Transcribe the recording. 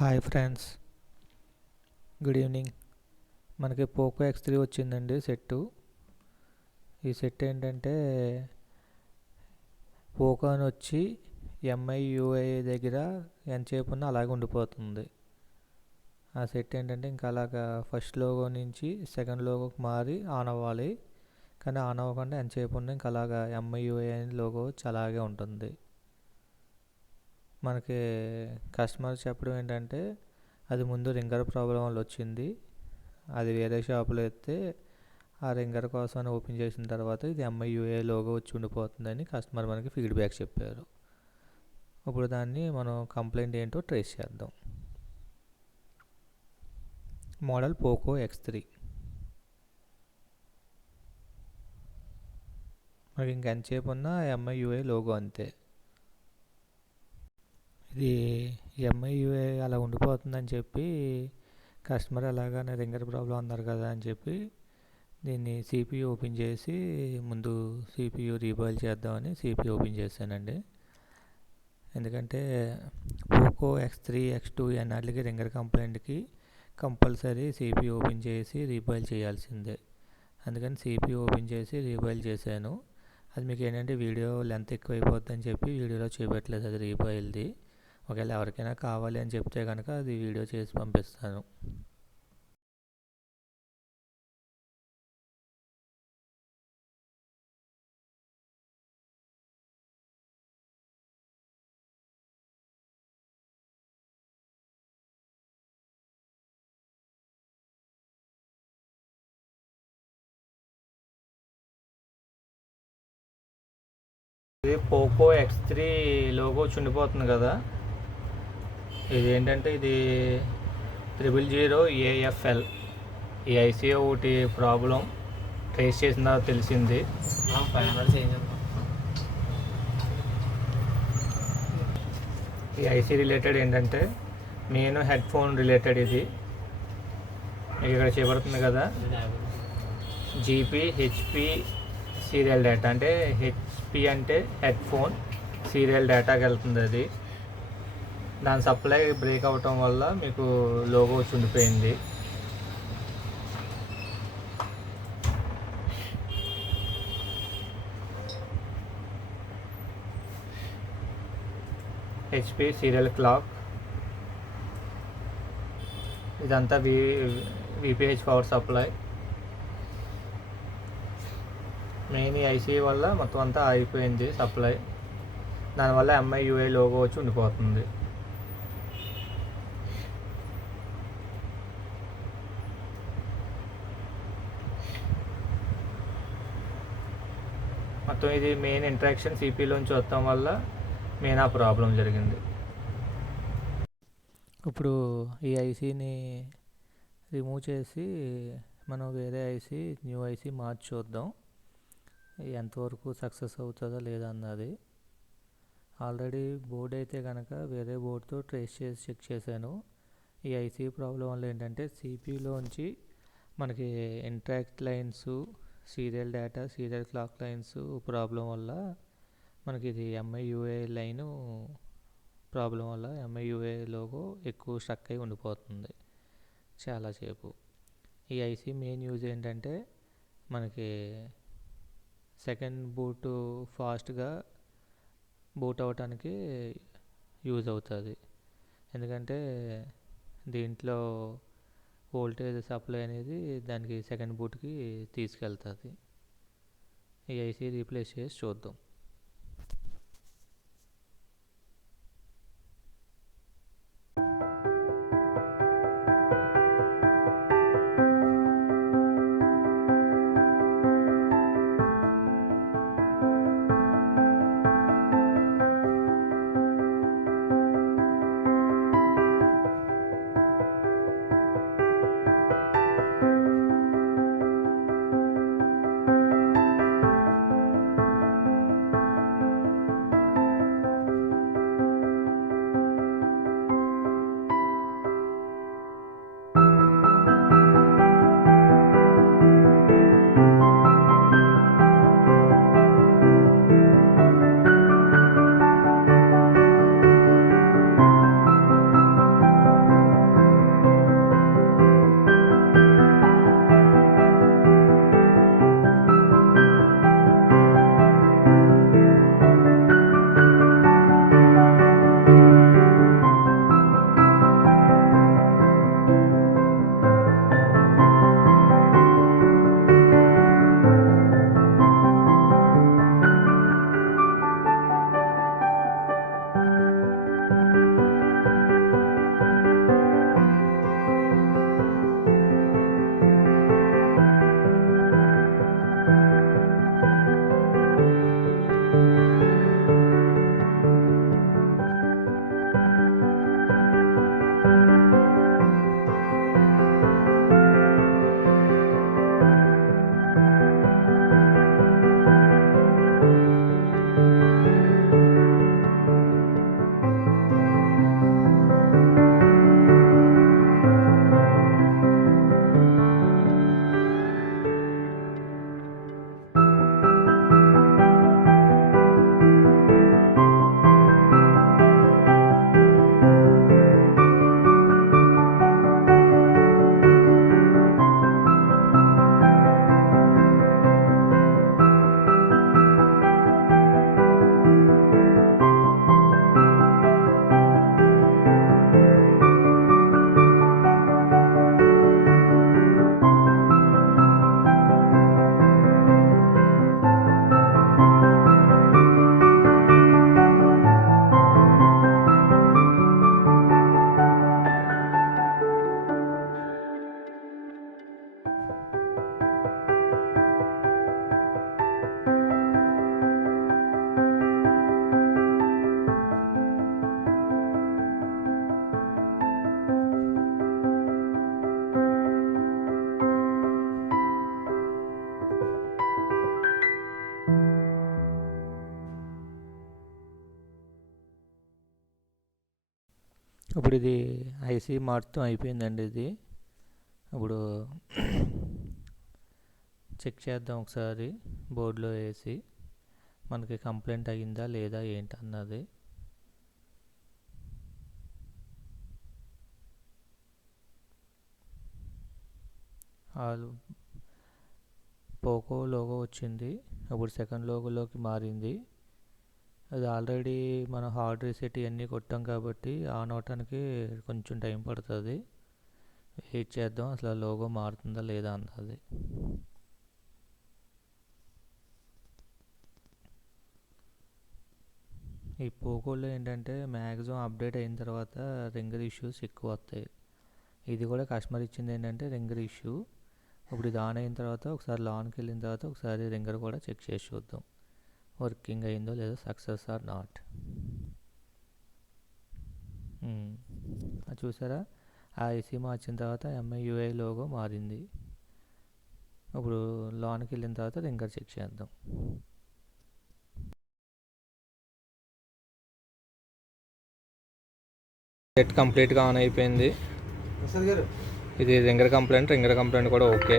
Hi friends, good evening. మనకి Poco X3 వచ్చిందండి set. ఈ సెట్ ఏంటంటే పోకో అని వచ్చి MIUI దగ్గర ఎంతసేపు ఉన్నా అలాగే ఉండిపోతుంది. ఆ సెట్ ఏంటంటే ఇంకా అలాగా ఫస్ట్ లోగో నుంచి సెకండ్ లోగోకి మారి ఆన్ అవ్వాలి. కానీ ఆన్ అవ్వకుండా ఎంతసేపు ఉన్నా ఇంకా అలాగా MIUI అనే లోగో అలాగే ఉంటుంది. మనకి కస్టమర్ చెప్పడం ఏంటంటే అది ముందు రింగర్ ప్రాబ్లం వల్ల వచ్చింది. అది వేరే షాపులో ఎత్తే ఆ రింగర్ కోసం ఓపెన్ చేసిన తర్వాత ఇది MIUI లోగో వచ్చి ఉండిపోతుందని కస్టమర్ మనకి ఫీడ్బ్యాక్ చెప్పారు. ఇప్పుడు దాన్ని మనం కంప్లైంట్ ఏంటో ట్రేస్ చేద్దాం. Model Poco X3. మనకి ఇంకెంతసేపు ఉన్న MIUI లోగో అంతే. ఇది MIUI అలా ఉండిపోతుందని చెప్పి కస్టమర్ ఎలాగానే రింగర్ ప్రాబ్లం అన్నారు కదా అని చెప్పి దీన్ని CPU ఓపెన్ చేసి ముందు CPU రీబాయిల్ చేద్దామని CPU ఓపెన్ చేశానండి. ఎందుకంటే పోకో X3, X2 ఎన్నిటికి రింగర్ కంప్లైంట్కి కంపల్సరీ CPU ఓపెన్ చేసి రీబాయిల్ చేయాల్సిందే. అందుకని CPU ఓపెన్ చేసి రీబాయిల్ చేశాను. అది మీకు ఏంటంటే వీడియో లెంత్ ఎక్కువ అయిపోద్దని చెప్పి వీడియోలో చూపెట్టలేదు అది రీబాయిల్ది. ఒకవేళ ఎవరికైనా కావాలి అని చెప్తే కనుక అది వీడియో చేసి పంపిస్తాను. ఇది పోకో X3 లోగో చుండిపోతుంది కదా, ఇది ఏంటంటే ఇది 000AFL ఈ ఐసీ ఒకటి ప్రాబ్లం ట్రేస్ చేసిన తర్వాత తెలిసింది. ఈ ఐసీ రిలేటెడ్ ఏంటంటే మెయిన్ హెడ్ ఫోన్ రిలేటెడ్. ఇది మీకు ఇక్కడ చేయబడుతుంది కదా, జీపీ హెచ్పి సీరియల్ డేటా అంటే హెచ్పి అంటే హెడ్ ఫోన్, సీరియల్ డేటాకి వెళ్తుంది. అది దాని సప్లై బ్రేక్ అవ్వటం వల్ల మీకు లోగో వచ్చి ఉండిపోయింది. హెచ్పి సీరియల్ క్లాక్, ఇదంతా VPH power supply. Main IC వల్ల మొత్తం అంతా ఆగిపోయింది సప్లై. దానివల్ల MIUI లోగో వచ్చి ఉండిపోతుంది. మొత్తం ఇది మెయిన్ ఇంట్రాక్షన్ సిపిలోంచి వస్తాం వల్ల మెయిన్ ఆ ప్రాబ్లం జరిగింది. ఇప్పుడు ఈ ఐసీని రిమూవ్ చేసి మనం వేరే ఐసీ న్యూ ఐసీ మార్చి చూద్దాం ఎంతవరకు సక్సెస్ అవుతుందో లేదా అన్నది. ఆల్రెడీ బోర్డ్ అయితే కనుక వేరే బోర్డుతో ట్రేస్ చేసి చెక్ చేశాను. ఈ ఐసీ ప్రాబ్లం వల్ల ఏంటంటే సిపిలోంచి మనకి interact lines, serial data, serial clock lines problem వల్ల మనకి ఇది MIUI లైను ప్రాబ్లం వల్ల MIUI లోగో ఎక్కువ స్ట్రక్ అయి ఉండిపోతుంది చాలాసేపు. ఈ ఐసీ మెయిన్ యూజ్ ఏంటంటే మనకి సెకండ్ బూట్ ఫాస్ట్గా బూట్ అవ్వటానికి యూజ్ అవుతుంది. ఎందుకంటే దీంట్లో వోల్టేజ్ సప్లై అనేది దానికి సెకండ్ బూట్కి తీసుకెళ్తుంది. ఈ ఐసీ రీప్లేస్ చేసి చూద్దాం. ఇప్పుడు ఇది ఐసీ మార్చడం అయిపోయిందండి. ఇది ఇప్పుడు చెక్ చేద్దాం ఒకసారి బోర్డులో వేసి మనకి కంప్లైంట్ అయ్యిందా లేదా ఏంటన్నది. పోకో లోగో వచ్చింది, ఇప్పుడు సెకండ్ లోగోలోకి మారింది. అది ఆల్రెడీ మనం హార్డ్ రీసెట్ ఇవన్నీ కొట్టాం కాబట్టి ఆన్ అవటానికి కొంచెం టైం పడుతుంది. వెయిట్ చేద్దాం అసలు లోగో మారుతుందా లేదా అన్నది. ఈ పోకోలో ఏంటంటే మ్యాక్సిమం అప్డేట్ అయిన తర్వాత రింగర్ ఇష్యూస్ ఎక్కువ వస్తాయి. ఇది కూడా కస్టమర్ ఇచ్చింది ఏంటంటే రింగర్ ఇష్యూ. ఇప్పుడు ఇది ఆన్ అయిన తర్వాత ఒకసారి లాన్కి వెళ్ళిన తర్వాత ఒకసారి రింగర్ కూడా చెక్ చేసి చూద్దాం వర్కింగ్ అయిందో లేదో, సక్సెస్ ఆర్ నాట్. చూసారా, ఆ ఐసీ మార్చిన తర్వాత MIUI లోగో మారింది. ఇప్పుడు లోన్కి వెళ్ళిన తర్వాత రింగర్ చెక్ చేద్దాం. సెట్ కంప్లీట్గా ఆన్ అయిపోయింది. ఇది రింగర్ కంప్లైంట్ కూడా ఓకే.